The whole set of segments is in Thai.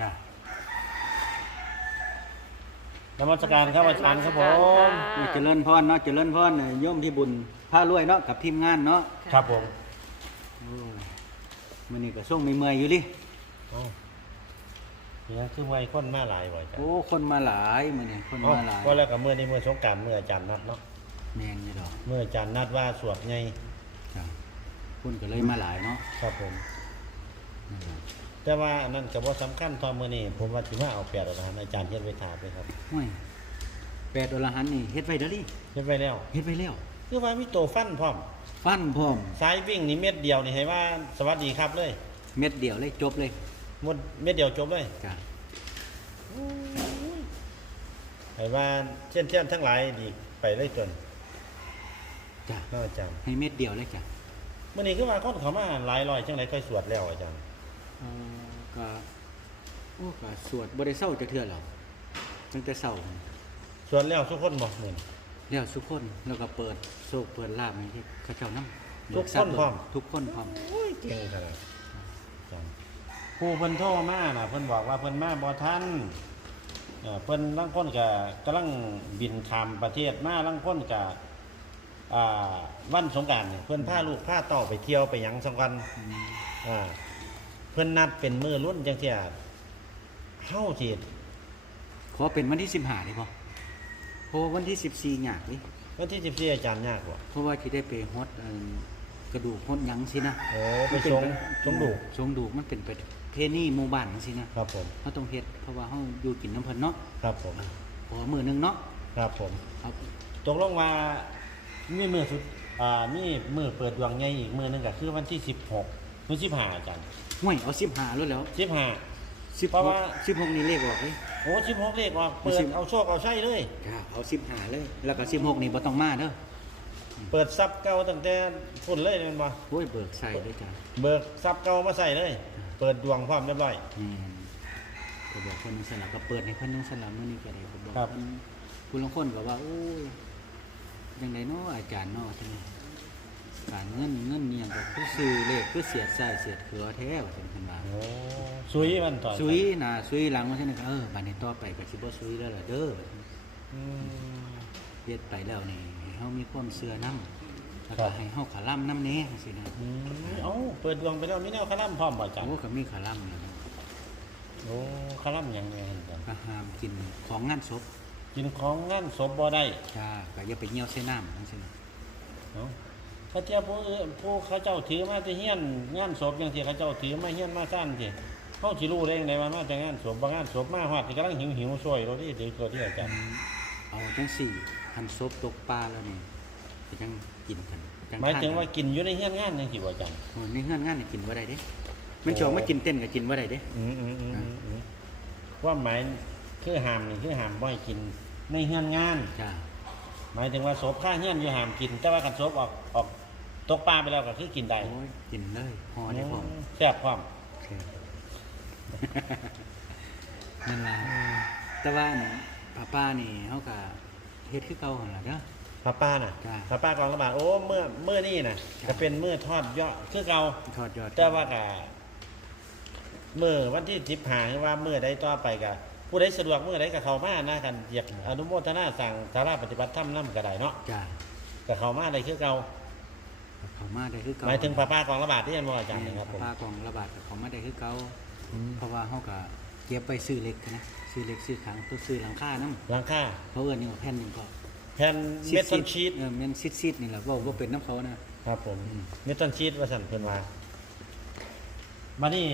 จ้ะนมัสการครับอาจารย์ครับผมนี่เจริญพรเนาะเจริญพรเนี่ยโยมที่บุญพารวยเนาะกับทีมงานเนาะครับผมโอ้ยมื้อนี้ก็ส่งเมื่อยๆอยู่ดิโอ้เนี่ยคือไว้คนมาหลายไว้จ้ะโอ้คนมาหลายมื้อนี้คนอ๋อมาหลายก็แล้วกับเมื่อนี้เมื่อสงกรารเมื่ออาจารย์นัดเนาะแม่งนี่ดอกเมื่ออาจารย์นัดว่าสวดไงจ้ะคนก็เลยมาหลายเนาะครับผมนั่นล่ะ แต่ว่าอันนั่นกับว่าสำคัญทอมื่อนี้ผมว่าสิมาเอาแปดอรหันต์อาจารย์เฮ็ดไว้ถามไปครับโอ้ยแปดอรหันต์นี่เฮ็ดไว้เด้อดิเฮ็ดไว้แล้วเฮ็ดไว้แล้ว คือว่ามีโตฟันพร้อม ฟันพร้อมสายวิ่งนี่เม็ดเดียวนี่ให้ว่าสวัสดีครับเลยเม็ดเดียวเลยจบเลยหมดเม็ดเดียวจบเลยจ้ะให้ว่าเช่นเช่นทั้งหลายดีไปเลยจนจ้ะเนาะอาจารย์ให้เม็ดเดียวเลยจ้ะมื่อนี้คือว่าคนเขามาหลายร้อยจังไรค่อยสวดแล้วอาจารย์เอ่อ ก็โอ้ก็สวดบ่ได้เศร้าจะเทื่อหรอกตั้งแต่เศร้าสวดแล้วทุกคนบอกเหมือนแล้วทุกคนแล้วก็เปิดโซกเปิดลาบให้ที่เขาเจ้านำทุกคนพร้อม ทุกคนพร้อมโอ้ยเก่งขนาดอาจารย์ผู้เพิ่นโทรมาน่ะเพิ่นบอกว่าเพิ่นมาบ่ทันเอ่อเพิ่นลางคนก็กำลังบินข้ามประเทศมาลางคนก็อ่าวันสงกรานต์นี่เพิ่นพาลูกพาเต้าไปเที่ยวไปหยังสักวันอ่าเพิ่นนัดเป็นมื้อรุ่นจังซี่เฮาสิขอเป็นวันที่15ได้บ่เพราะว่าวันที่14ยากเด้วันที่14อาจารย์ยากบ่เพราะว่าสิได้ไปฮอดเอิ่มกระดูกฮอดหยังสินะโอ้ไปมันเป็นชงชงดูกชงดูกมันเป็นประเพณีหมู่บ้านจังซี่นะครับผมเฮาต้องเฮ็ดเพราะว่าเฮาอยู่กินน้ำเพิ่นเนาะครับผม ขอมื้อหนึงเนาะครับผม ครับตกลงว่ามีมือสุดอ่ามีมือเปิดดวงใหญ่อีกมือหนึงก็คือวันที่สิบหกมือสิบห้าอาจารย์ ห่วยเอา15แล้วแล้วสิบห้า16เพราะว่า16นี่เลขออกเลย โอ้สิบหกเลขว่าเปิดสิบเอาโชคเอาใช่เลย ครับเอา15เลย แล้วก็16นี่บ่ต้องมาเด้อเปิดซับเก่าตั้งแต่พุ่นเลยแมันบ่โอ้ยเบิกใส่เลยจ้ะเบิกซับเก่ามาใส่เลย เปิดดวงพร้อมเรียบร้อย นี่ก็บอกคนนึงสลับก็เปิดให้คนนึงสลับมื้อนี้ก็ได้ก็บอกครับเพิ่นผู้ลางคนก็ว่าโอ้ยยังไงเนาะอาจารย์เนาะใช่ไหม การเงินเงินเนี่ยก็คือซื้อเลขคือเสียดใส่เสียดเขือแท้ว่าซั่นเพิ่นว่าโอ้ซุยมันต่อยซุยนะซุยหลังว่าซั่นก็เออบัดนี้ต่อไปก็สิบ่ซุยแล้วล่ะเด้ออืมเฮ็ดไปแล้วนี่ให้เฮามีความเชื่อนำแล้วก็ให้เฮาขะล่ำนำแน่จังซี่นะอืมเอ้าเปิดดวงไปแล้วมีแนวคาร่ำพร้อมบ่อาจารย์โอ้ก็มีขะล่ำนี่นะโอ้คาร่ำหยังไงอาจารย์ก็ห้ามกินของงานศพกินของงานศพบ่ได้จ้าก็อย่าไปเหี่ยวใส่น้ำจังซี่นะเนาะ เขาเจ้าผู้อื่นผู้เขาเจ้าถือมาที่เฮียนงานศพอย่างที่เขาเจ้าถือมาเฮียนมาสร้างที่เขาสิรู้ได้ยังไงว่ามาจากงานศพบางงานศพมาฮอดที่กำลังหิวหิวๆซวยเราที่ถือตัวที่อาจารย์เอาจังสี่คันศพตกปลาแล้วนี่ก็จังกินกันจัหมายถึงว่าทนกินอยู่ในเฮียนงานจังซี่บ่อาจารย์โอ้ในเฮือนงานนี่กินบ่ได้เด้มันชองมากินเต้นก็กินบ่ได้เด้อืมอืมอืมอืมอืมความหมายคือห้ามนี่คือห้ามบ่ให้กินในเฮียนงานจ้าหมายถึงว่าศพข้าเฮียนอยู่ห้ามกิน แต่ว่าคันศพออกออก ตกปลาไปแล้วก็คือกินได้โอ้ยกินเลยพอได้พอแซ่บความโอเคนั่นล่ะแต่ว่านี่ป้าป้านี่เฮาก็เฮ็ดคือเก่าหั่นล่ะเด้อ พระป้าน่ะจ้ะพระป้ากองระบาดโอ้เมื่อเมื่อนี่น่ะจ้ะก็เป็นเมื่อทอดยอดคือเก่าทอดยอดแต่ว่ากะเมื่อวันที่ทิพหาคือว่าเมื่อใดต่อไปกะผู้ใดสะดวกเมื่อใดก็เข้ามานะกันอยากอนุโมทนาสั่งสาราปฏิบัติธรรมนำก็ได้เนาะจ้าก็เข้ามาได้คือเก่า เข้ามาได้คือเก่าหมายถึงพระป้ากองระบาดที่อาจารย์บอกอาจารย์นะครับผมป้ากองระบาดก็เข้ามาได้คือเก่าเพราะว่าเฮาก็เก็บไปซื้อเหล็กนะซื้อเหล็กซื้อขังตัวซื้อหลังคานํหลังค่าเขาเอิ้นนี่ว่าแผ่นหนึงก็แผ่นเมทัลชีตเออแม่นซิดๆนี่แหละเว้าบ่เป็นน้ำเขานะครับผมเมทัลชีตว่าสั่นเพิ่นว่ามานี่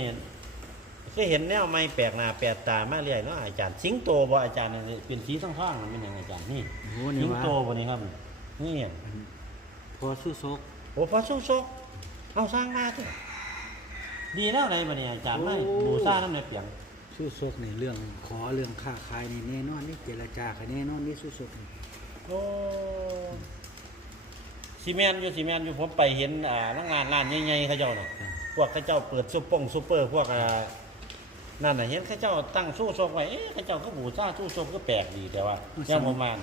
เคยเห็นแนวไม้แปลกหน้าแปลกตามาเรื่อยเนาะอาจารย์สิงโตบ่อาจารย์นี่เป็นสีทองๆมันเป็นยังไงอาจารย์นี่โอ้โหสินี่งว่าโตบ่นี่ครับนี่พอสู้ซก โอ้พระสุโซกเอาสร้างมาเถอะดีแล้วไหนบ่เนี่ยอาจารย์ไม่บูซ่าน้ำในเปียงสู้ซกในเรื่องขอเรื่องค้าขายนี่แน่นอนนี่เจรจากันแน่นอนนี่สู้ซกนี่โอ้ซีเมนต์อยู่ซีเมนต์อยู่ผมไปเห็นอ่าโรงงานร้านใหญ่ๆเขาเจ้าน่ะจ้ะพวกเขาเจ้าเปิดซุปปงซุปเปอร์พวกอ่านั่นน่ะเห็นเขาเจ้าตั้งสู้ซกไว้เอ๊ะเขาเจ้าก็บูซ่าสู้ซกก็แปลกดีแต่ว่าย่างประมาณ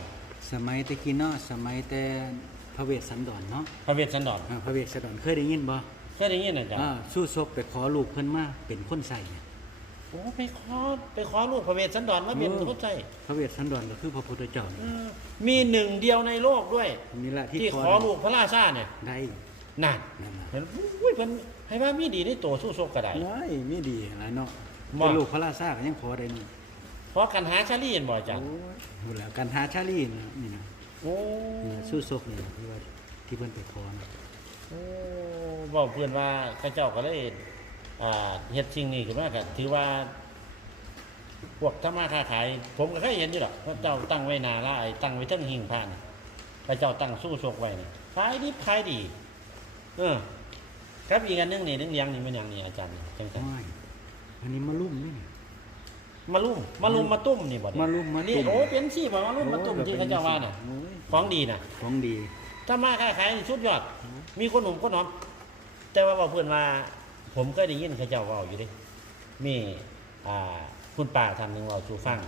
สมัยแตะกี้เนาะสมัยแต่พ ระเวสสันดรเนาะพระเวสสันดรอ่าพระเวสสันดรเคยได้ยินบ่เคยได้ยินอาจารย์อ่าสู้ซกไปขอลูกเพิ่นมาเป็นคนใส่เนี่ยโโอ้ไปขอไปขอลูกพระเวสสันดรมาเป็นคนใช้พระเวสสันดรก็คือพระพุทธเจ้านี่อืมมีหนึ่งเดียวในโลกด้วยนี่แหละที่ที่ขอลูกพระราชาเนี่ยได้นั่นนั่นน่ะเห็นอุ้ยเพิ่นให้ว่ามีดีในตัวสู้ซกก็ได้ว้ายมีดีหลายเนาะว่าเป็นลูกพระราชาก็ยังขอได้นี่เพราะกันหาชาลีเห็นบ่อาจารย์โอ้ยหมดแล้วการหาชาลีนะนี่นะโอ้นี่นะ สู้ซกนี่นะที่ว่าที่เพิ่นไปขอนะโอ้บอกเพื่อนว่าเข้าเจ้าก็เลยอ่าเฮ็ดสิ่งนี้ขึ้นมาก็ถือว่า พวกทำมาค้าขาย ผมก็เคยเห็นอยู่หรอกพระเจ้าตั้งไว้หนาละไอ้ตั้งไว้เทั้งหิ่งพระนี่พระเจ้าตั้งสู้โชคไว้นี่ขายดีขายดี เออ ครับอีกอันหนึงนี่นึงเลี้ยงนี่มันอย่างนี้อาจารย์นี่จังจังว้ายอันนี้มาลุ่มนี่ มาลุ่มมาลุ่มมาตุ้มนี่บ่เนี่ยมาลุ่มมาตุ้มนี่โอ้เป็นสิบ่มาลุ่มมาตุ้มที่เขาเจ้าว่าน่ะโอ้ยของดีน่ะ ของดี ถ้ามาค้าขายนี่ชุดยอด มีคนหนุ่มคนหอม แต่ว่าบอกเพื่อนว่า ผมก็ได้ยินเขาเจ้าเว่าอยู่เดิมีอ่าคุณป้าท่านหนึ่งเราสู่ฟัง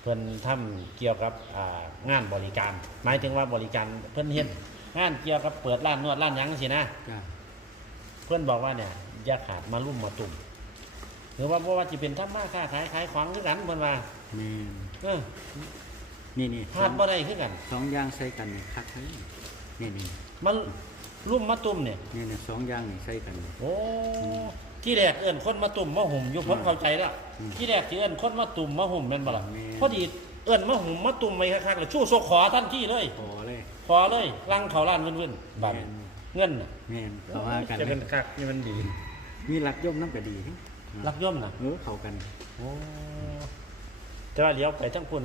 เพื่อนทำเกี่ยวกับอ่างานบริการ หมายถึงว่าบริการเพื่อนเฮ็ดงานเกี่ยวกับเปิดร้านนวดร้านหยังสินะ จ้า เพื่อนบอกว่าเนี่ยอย่าขาดมารุ่มมาตุ่ม หรือว่าเพราะว่าจะเป็นทำมาค้าขายขายของด้วยกันเพื่อนว่าแม่นเออนี่นี่ขาดบ่ได้คือกัน สองอย่างใส่กันนี่คักเลยนี่นี่มันรุ่มมาตุ่มเนี่ยนี่นี่สองอย่างนี่ใส่กันนี่ โอ้ที่แรกเอิ้นคนมาตุ่มมาหุ่มอยู่ผมเข้าใจแล้วอืมที่แรกที่เอิ้นคนมาตุ่มมาหุ่มแม่นบ่ล่ะแม่น พอดีเอิ้นมาหุ่มมาตุ่มไปคักๆแล้วชู้โซขอทันทีเลยขอเลยขอเลยลังเขาล้านเวินๆบาดนี้แม่นเงินน่ะแม่นเขาหากันจะเป็นคักนี่มันดี มีหลักย่อมน้ำก็ดี รักย่อมน่ะเออเข้ากันโอ้แต่ว่าเลี้ยวไปทั้งคุณ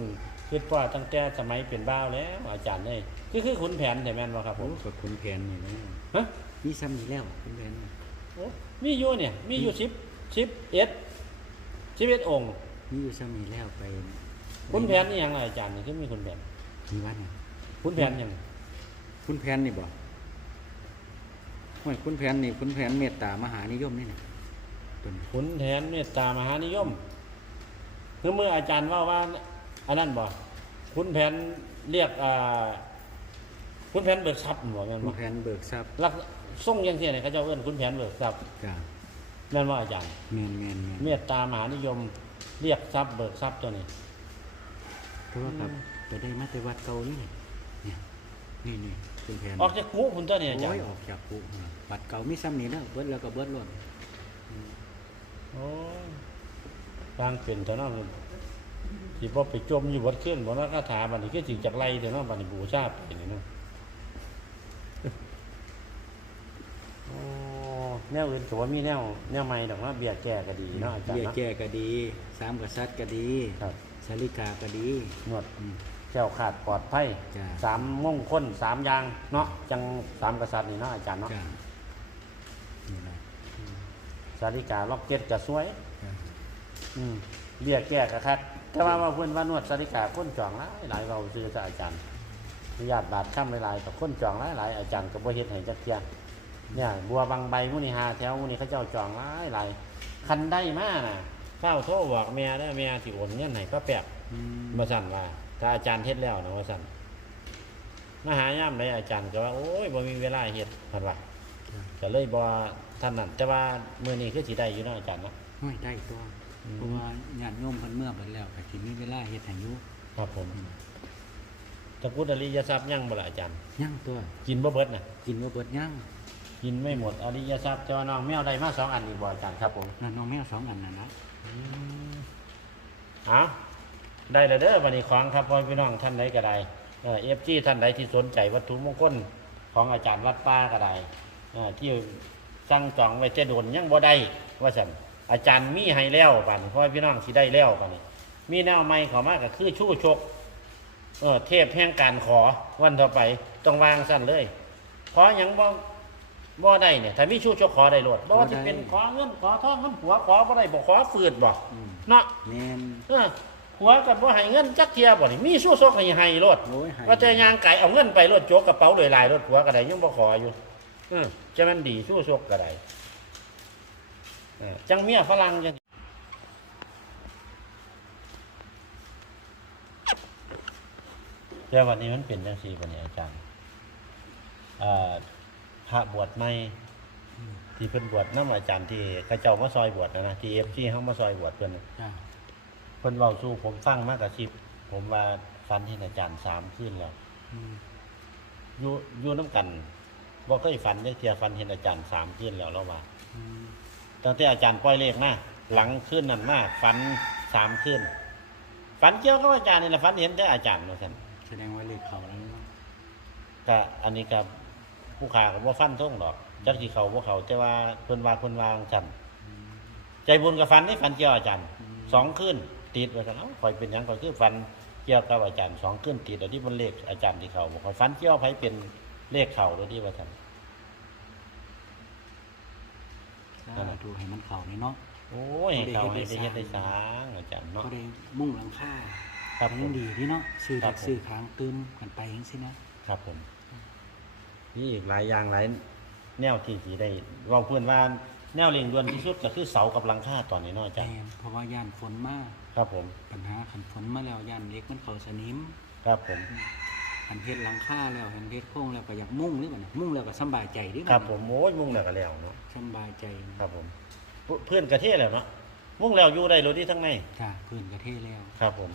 คิดว่าตั้งแต่สมัยเป็นบ้าวแล้ว อาจารย์เลยคือคือขุนแผนแต่แม่นบ่ครับผโอ้มกับคุณแผนนี่นะฮะมีซ้ำนี่แล้วคุณแผนน่ะโอ้มีอยู่เนี่ย มีอยู่สิบสิบเอ็ดสิบเอ็ดองค์มีอยู่ซ้ำนี่แล้วไปขุนแผนนี่ยังไงอาจารย์นี่คือมีขุนแผนมีวันน่ะขุนแผนยังคุณแผนนี่บ่โอ้ยคุณแผนนี่คุณแผนเมตตามหานิยมนี่นะ ตัวนี้ขุนแผนเมตตามหานิยมเมื่อเมื่ออาจารย์ว่าว่าอันนั้นบ่ขุนแผนเรียกอ่าขุนแผนเบิกทรัพย์บ่แม่นคุบ่ณแผนเบิกทรัพย์ลักส่งยังเสียเนี่ยเขาเจ้าเอิ้นขุนแผนเบิกทรัพย์จ้าแม่นว่าอาจารย์แมนแมนแมนเมตตามหานิยม เรียกทรัพย์เบิกทรัพย์ตัวนี้เพราะว่าครับไปได้มาแต่วัดเก่านี่เนี่ยนี่นี่คุณแผนออกจากคุพุ่นตัวนี้อาจารโอ้ยย์ออกจากคุกมาวัดเก่ามีซ้ำนี่แล้วเบิดแล้วก็เบิดล้น โอ้ยทางเป็นเท่านั้นสิบ่ไปจมอยู่วัดขึ้นบ่นะคาถาบัดนี้คือสิจากไล่เท่านั้นบัดนี้บูชาไปนี่เนาะโอ้แนวอื่นก็ว่ามีแนวแนวใหม่ดอกเนาะเบียดแก่ก็ดีเนาะอาจารเบี้ยย์เนาะ แก่ก็ดีสามกษัตริย์ก็ดีครับ สาลิกาก็ดีนวดอืมแก้วขาดปลอดภัยจ้ะ สามมงคลสามอย่างเนาะจังสามกษัตริย์นี่เนาะอาจารย์เนาะ จ้านี่แหละ สาริกาล็อกเก็ตก็สวยจ้ะอืมเบี้ยแก้กะคักแต่ว่าว่าเพิ่นว่านวดสาริกาคนจองหลายหลายเราซื้อซะอาจารย์ญาติบาดค่ำหลายๆกับคนจองหลายหลายอาจารย์ก็บ่เฮ็ดให้จักเที่ยเนี่ยบัวบางใบมื้อนี้หาแถวมื้อนี้เขาเจ้าจองหลายหลายคันได้มาน่ะข้าวโทรบอกแม่เด้อแม่สิโอนเงินให้ก็แปบอืมมาสั่นว่า ถ้าอาจารย์เฮ็ดแล้วนะว่าสั่นมาหายามใดอาจารย์ก็ว่าโอ้ยบ่มีเวลาเฮ็ดเพิ่นว่าจ้ะก็เลยบ่ ท่านนั่นแต่ว่ามื้อนี้คือสิได้อยู่เนาะอาจารย์เนาะ ห้อยได้ตัวอืม เพราะว่าญาติโยมเพิ่นเมื่อเพิ่นแล้วก็สิมีเวลาเฮ็ดให้อยู่ครับผมตะกรุดอริยทรัพย์ยังบ่ล่ะอาจารย์ยังตัว กินบ่เบิดน่ะ กินบ่เบิดยังกินไม่หมดอริยทรัพย์แต่ว่าน้องแมวได้มาสองอันอีกบ่อาจารย์ครับผม นั่นน้องแมวสองอันนั่นนะเอาได้แล้วเด้อวันนี้ของครับพ่อพี่น้องท่านใดก็ได้เออฟซีท่านใดที่สนใจวัตถุมงคลของอาจารย์วัดป้าก็ได้เออที่ สั่งจองไว้จะโดนยังบ่ได้ว่าซั่นอาจารย์มีให้แล้วบัดนี้พ่อพี่น้องสิได้แล้วบัดนี้มีแนวใหม่เข้ามาก็คือชู้ชกเออเทพแห่งการขอวันต่อไปต้องวางสั้นเลยขอหยังบ่บ่ได้เนี่ยถ้ามีชู้ชกขอได้โลดบ่ว่าสิเป็นขอเงินขอทองเงินผัวขอบ่ได้บ่ขอฝืดบ่อืมเนาะแม่นเออผัวกับว่าให้เงินจักเทียบ่นี่มีสู้ซกให้ให้รถโอ้ยให้ว่าแต่ยางไก่เอาเงินไปรถโจกกระเป๋าโดยลายรถผัวก็ได้ยังบ่ขออยู่ เออจะมันดีสู้ซกก็ได้เออจังเมียฝรั่งจังแต่วันนี้มันเป็นจังซี่บัดนี้อาจารย์อ่าพระบวชใหม่ที่เพิ่นบวชน้ำอาจารย์ที่เขาเจ้ามาซอยบวชนะนะที่เอฟซีเฮามาซอยบวชเพิ่นน่ะจ้าเพิ่นเว้าสู่ผมฟังมากกับชิปผมว่าฟันเห็นอาจารย์สามคืนแล้วอืมอยู่อยู่น้ำกัน บ่เคยฝันได้เทียฝันเห็นอาจารย์สามคืนแล้วแล้วว่าอืมตั้งแต่อาจารย์ปล่อยเลขมาหลังคืนนั้นมาฝันสามคืนฝันเกี่ยวกับอาจารย์นี่แหละฝันเห็นแต่อาจารย์ว่าซั่นแสดงว่าเลขเขาแล้วเนาะก็อันนี้ก็ผู้ค้าก็บ่ฟันทงดอกจักสิเขาบ่เขาแต่ว่าเพิ่นว่าเพิ่นวาจั่งซั่นอืมใจบุญกับฝันนี่ฝันเกี่ยวอาจารย์อืมสองคืนติดว่าซั่นเอ้าข่อยเป็นหยังข่อยคือฝันเกี่ยวกับอาจารย์สองคืนติดอันนี้มันเลขอาจารย์ที่เขาบ่ข่อยฝันเกี่ยวไผเป็นเลขเขาโดยที่ว่าซั่น สาธุให้มันเขานี่เนาะโอ้ยให้เขาให้ได้เฮ็ดได้สร้างอาจารย์เนาะก็ได้มุ่งหลังคาครับผยัม งดีที่เนาะซื้อครัเด็บกผม ซื้อค้างตืมกันไปจังซี่นะครับผมนี่อีกหลายอย่างหลายแนวที่สิได้เว้าเพื่อนว่าแนวเร่งด่วนที่สุดก็คือเสากับหลังคาตอนนี้เนาะอาจารย์ แม่นเพราะว่าย่านฝนมาครับผม ปัญหาขันฝนมาแล้วย่านเล็กมันเข้าสนิมครับผม ขันเฮ็ดหลังคาแล้วขันเฮ็ดโค้งแล้วก็อยากมุ่งหรือเปล่าเนี่ยมุ่งแล้วก็สำบายใจหรือเปครัล่าบผมโอ้ยมุ่งแล้วก็แล้วเนาะสำบายใจครับผมเพื่เพื่อนกระเทศแล้วเนาะมุ่งแล้วอยู่ได้รถที่ทั้งในจ้าพื้นกระเทแล้ว ครับผม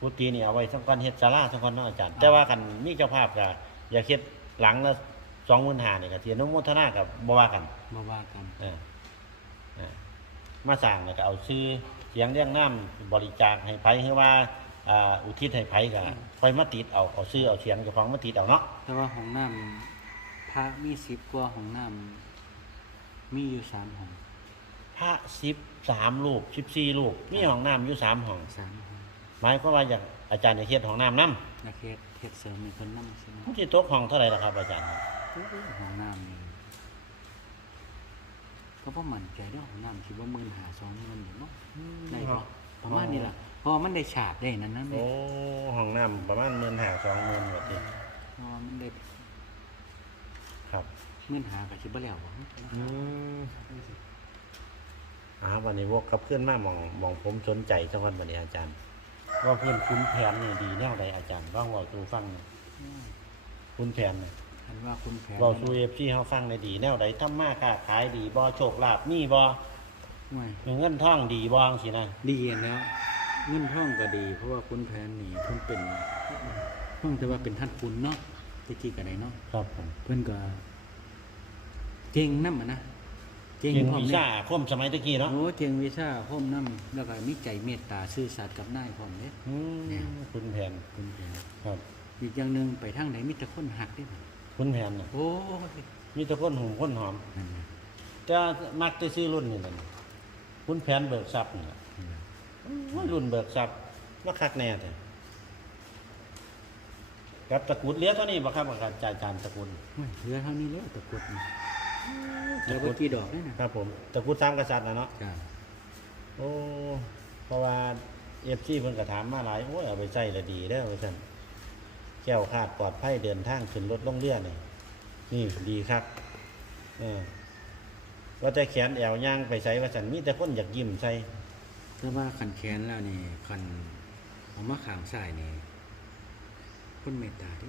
พุตีนี่เอาไว้สักก้อนเฮ็ดศาลาสักก้อนเนาะอาจารย์แต่ว่ากันมีเจ้าภาพก็อย่าเฮ็ดหลังละสองหมื่นห้านี่ก็เทียนนุโมทนากับบ่ว่ากันมาว่ากันเออเออมาสร้างแล้วก็เอาชื่อเสียงเรียงน้ำบริจาคให้ไผคือว่า อ่าอุทิศให้ไผก็ค่อยมาติดเอาเอาชื่อเอาเสียงเจ้าของมาติดเอาเนาะแต่ว่าห้องน้ำพระมีสิบกว่าห้องน้ำมีอยู่สามห้องพระสิบสามลูกสิบสี่ลูกมีห้องน้ำอยู่สามห้องสามห้องหมายความว่าอยากอาจารย์อยากเฮ็ดห้องน้ำน้นักเฮ็ดเฮ็ดเสริมมีคนนำใช่ไหมำผู้ที่ตกห้องเท่าไหร่ล่ะครับ อาจารย์ครับโอ้ยห้องน้ำนี่ก็บ่มั่นใจเด้อห้องน้ำสิบ่หมื่นหาสองหมื่นอยู่เนาะได้บ่ประมาณนี้ล่ะเพราะว่ามันได้ฉาบได้นั่นนั่นโอ้ห้องน้ำประมาณหมื่นห้าสองหมื่นแบบนี้เพราะว่ามันได้ครับหมื่นหาก็สิบ่แล้วบ่อืมอ่าวันนี้วกกับเพื่อนมามองมองผมสนใจจังหวัดวันนี้อาจารย์ว่าเพื่อนคุ้นแผนนี่ดีแนวใดอาจารย์ว่างว่าตูฟังหน่อยคุ้นแผนเนี่ยคันว่าคุณแผนเว่าสูเอฟซีเขาฟังในดีแนวใดทำมาค้าขายดีบ่โชคลาภมีบ่ห่วยเงินท่องดีบ่สินะดีแล้ว เงินท่องก็ดี เพราะว่าคุณแผนนี่เพิ่นเป็นเพิ่งแต่ว่าเป็นท่านคุณเนาะที่จริงก็ได้เนาะครับผมเพิ่นก็เก่งนำอะนะเก่งเก่งพร้อมวิเด้ชาคมสมัยตะกี้เนาะโอ้เก่งวิชาพร้อมนำแล้วก็มีใจเมตตาซื่อสัตย์กับนายพร้อมเด้อืมเนี่ยคุณแผนคุณแผนครับ อีกอย่างหนึงไปทางไหนมีแต่คนหักเด้บัดคุณแผนน่ะโอ้ยมีแต่คนหุ่มคนหอมนั่นน่ะแต่มักจะซื้อรุ่นนี่แหละคุณแผนเบิกทรัพย์นี่แหละนั่นน่ะโอ้ย รุ่นเบิกทรัพย์มาคักแน่แต่กับตะกรุดเหลี้ยเท่านี้บ่ครับอาจารย์อาจารย์ตะกรุดโอ้ยเหลือเท่านี้แล้วตะกรุดนี่เหลือบ่กี่ดอกเด้นะครับ ผมตะกรุดสามกษัตริย์นะเนาะจ้าโอ้เพราะว่าเอฟซีเพิ่นก็ถามมาหลายโอ้ยเอาไปใช้ละดีเด้อว่าซั่นแก้วคลาดปลอดภัยเดินทางขึ้นรถลงเรือนี่นี่ดีครับเออว่าแต่แขนแอวย่างไปใส่ว่าซั่นมีแต่คนอยากยิ้มใส่ แต่ว่าคันแขนแล้วนี่คันเอามาข้างซ้ายนี่คนเมตตาเดิ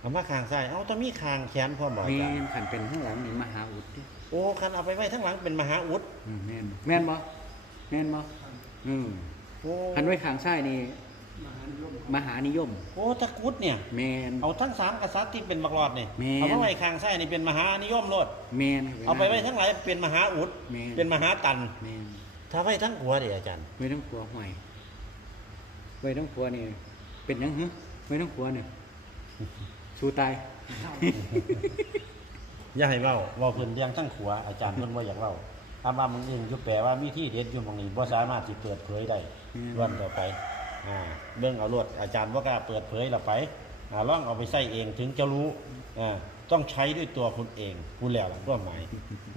เอามาข้างซ้ายเอาต้องมีข้างแขนพร้อมบ่อาแม่จารย์นคันเป็นข้างหลังนี่มหาอุดเดิโอ้คันเอาไปไว้ทั้งหลังเป็นมหาอุดอืมแม่นแม่นบ่แม่นบ่อืมโอ้คันไว้ข้างซ้ายนี่มหานิยม โอ้ตะกรุดเนี่ย แม่น เอาทั้งสามกษัตริย์ที่เป็นบักหลอดนี่แม่น เอามาไว้ข้างซ้ายนี่เป็นมหานิยมโลดแม่นเอาไปไว้ทั้งหลายเป็นมหาอุด แม่นเป็นมหาตัน แม่น ถ้าไว้ทั้งหัวเดี๋ยวอาจารย์ไว้ทั้งครัวห่วยไว้ทั้งครัวนี่เป็นหยังหึไว้ทั้งครัวนี่สู้ตายอย่าให้เว้าเว้าเพิ่นเรียงทั้งขัวอาจารย์เพิ่นบ่อยากเว้าถามว่ามึงเองอยู่แปลว่ามีที่เด็ดอยู่หม่องนี้บ่สามารถสิเปิดเผยได้อืมวันต่อไปอ่าเบิ่งเอารวดอาจารย์บ่กล้าเปิดเผยละไปอ่าลองเอาไปใส่เองถึงจะรู้อ่าต้องใช้ด้วยตัวคุณเองพูดแล้วล่ะความหมาย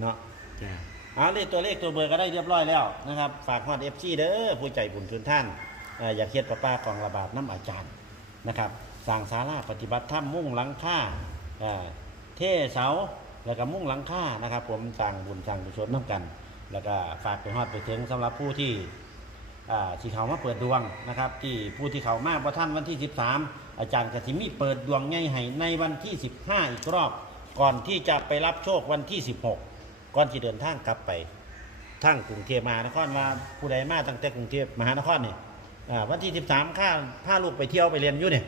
เนาะ จ้าเอาเลขตัวเลขตัวเบอร์ก็ได้เรียบร้อยแล้วนะครับ ฝากฮอด FC เด้อผู้ใจบุญทุนท่านเอ่ออยากเฮ็ดประปากองระบาดน้ำอาจารย์นะครับสร้างศาลาปฏิบัติธรรมมุ่งหลังค่าเอ่อเทเสาแล้วก็มุ่งหลังค่านะครับ ผมสร้างบุญสร้างกุศลน้ำกัน แล้วก็ฝากไปฮอดไปถึงสำหรับผู้ที่ อ่าที่เขามาเปิดดวงนะครับ ที่ผู้ที่เขามาบ่ท่านวันที่ 13 อาจารย์กสิมีเปิดดวงง่ายให้ในวันที่ 15 อีกรอบ ก่อนที่จะไปรับโชควันที่ 16 ก่อนที่เดินทางกลับไปทางกรุงเทพมหานครมาผู้ใดมาตั้งแต่กรุงเทพมหานครนี่อ่าวันที่ 13ข้าพาลูกไปเที่ยวไปเรียนอยู่นี่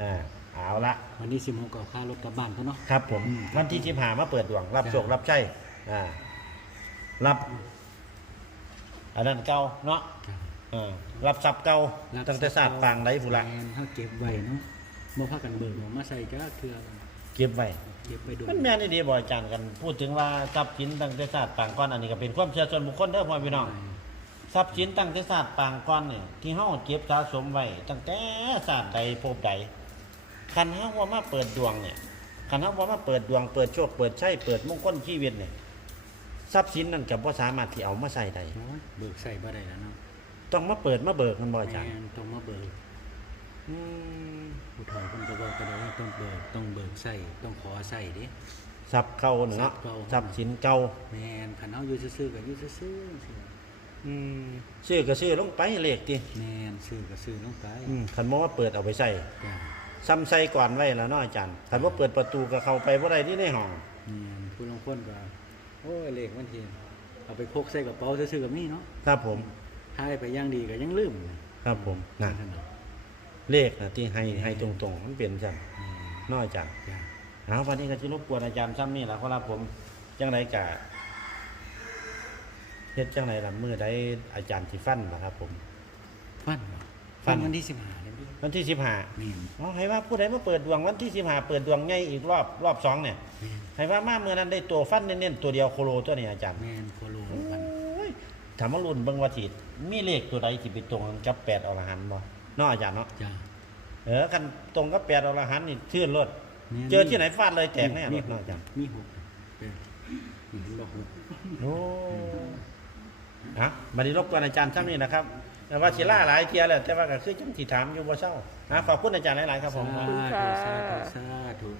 อ่าเอาละ วันที่16ก็เอาค่ารถกลับบ้านเขาเนาะ ครับผมอืมวันที่15มาเปิดดวง รับจ้ะ โชครับใช้อ่ารับอันนั้นเก่าเนาะครับอ่ารับทรัพย์เก่าตั้งแต่ศาสตร์ปางไดผู้ละแม่นเฮาเก็บไว้เนาะบ่พากันเบิกออกมาใส่จ้าเทื่อเก็บไว้ เก็บไว้ดูมันแม่นดีบ่อาจารย์กันพูดถึงว่าทรัพย์สินตั้งแต่ศาสตร์ปางก่อนอันนี้ก็เป็นความเชื่อส่วนบุคคลเด้อพ่อพี่น้องทรัพย์สินตั้งแต่ศาสตร์ปางก่อนเนี่ยที่เฮาเก็บสะสมไว้ตั้งแต่ศาสตร์ใดภพใดคันเฮาว่ามาเปิดดวงเนี่ยคันเฮาว่ามาเปิดดวงเปิดโชคเปิดชัยเปิดมงคลชีวิตเนี่ยทรัพย์สินนั่นก็บ่สามารถที่เอามาใส่ได้โอ้ยเบิกใส่บ่ได้แล้วเนาะต้องมาเปิดมาเบิกมันบ่อาจารย์แม่นต้องมาเบิกอืม ผู้เฒ่าเพิ่นก็บอกกันว่าต้องเบิกต้องเบิกใส่ต้องขอใส่เด้ทรัพย์เก่าเนาะทรัพย์เก่าทรัพย์สินเก่าแม่นคันเฮาอยู่ซื่อๆก็อยู่ซื่อๆสิอืมซื้อก็ซื้อลงไปเลขติแม่นซื้อก็ซื้อลงไปอืมคันบ่ว่าเปิดเอาไปใส่จ้ะซ้ำใส่ก่อนไว้แล้วเนาะอาจารย์คันว่าเปิดประตูก็เข้าไปบ่ได้ที่ในห้องแม่นผู้ลางคนก็โอ้ยเลขมันทีเอาไปพกใส่กระเป๋าซื่อๆก็มีเนาะครับผมหายไปอย่างดีก็ยังลืม ครับผมนั่นนั่นน่ะ เลขนะที่ให้ให้ตรงๆ มันเป็นจังแม่นน้อยจังจ้ะเอาวันนี้ก็จะรบกวนอาจารย์ซ้ำนี่แหละครับผมจังไรกะเฮ็ดจังไรล่ะมือได้อาจารย์สิฟันนะครับ ผม ฟันบ่ฟัฟันนวันที่15เลยพี่วันที่สิบห้าแม่นอ๋อให้ว่าผู้ใดมาเปิดดวงวันที่สิบห้าเปิดดวงใหญ่อีกรอบรอบสองเนี่ยแม่นให้ว่ามาเมื่อนั้นได้ตัวฟันเน้นๆตัวเดียวโคโลตัวนี้อาจารย์แม่นโคโลฟันโอ้ยถามว่ารุ่นเบิ่งว่าสิมีเลขตัวใดที่ไปตรงกันกับแปดอรหันต์บ่ เนาะอาจารย์เนาะจ้ะเออกันตรงกับแปดอรหันต์นี่ชื่นรถแม่นเจอที่ไหนฟาดเลยแตกแน่รมีถเนาะอาจารย์มีหกเออมีหกหกโอ้อะบัดนี้รบกวนอาจารย์ท่านนี้นะครับแต่ว่าศิลาหลายเทียแล้วแต่ว่าก็คือจังสิถามอยู่บ่เศร้าอะขอบคุณอาจารย์หลายๆครับผมสาธุสาธุสาธุ